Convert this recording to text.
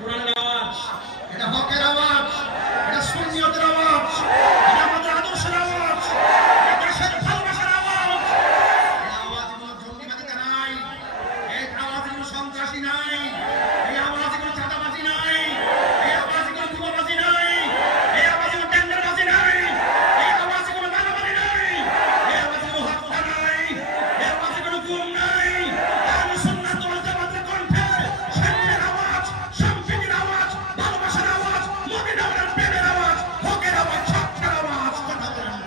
কোরআনের আওয়াজ, এটা হকের আওয়াজ, এটা সুন্নিয়তের আওয়াজ, এটা আমাদের আদর্শের আওয়াজ, এটা দেশের ভালোবাসার আওয়াজ। এই আওয়াজগুলো জঙ্গিবাদীতে নাই, এই আওয়াজগুলো সন্ত্রাসী নাই, এই আওয়াজগুলো চাঁদাবাজি নাই, এই আওয়াজগুলো ধোঁয়াবাজি নাই, এই আওয়াজগুলো টেন্ডারবাজি নাই, এই আওয়াজগুলো মারামারি নাই, এই আওয়াজগুলো হত্যা নাই, এই আওয়াজগুলো গুম নাই। আহলে সুন্নাত ওয়াল জামাতের কণ্ঠে শান্তির আওয়াজ, সম্প্রীতির আওয়াজ, ভালোবাসার আওয়াজ, মদিনার প্রেমের আওয়াজ, হকের আওয়াজ, সত্যের আওয়াজ। কথা বলেন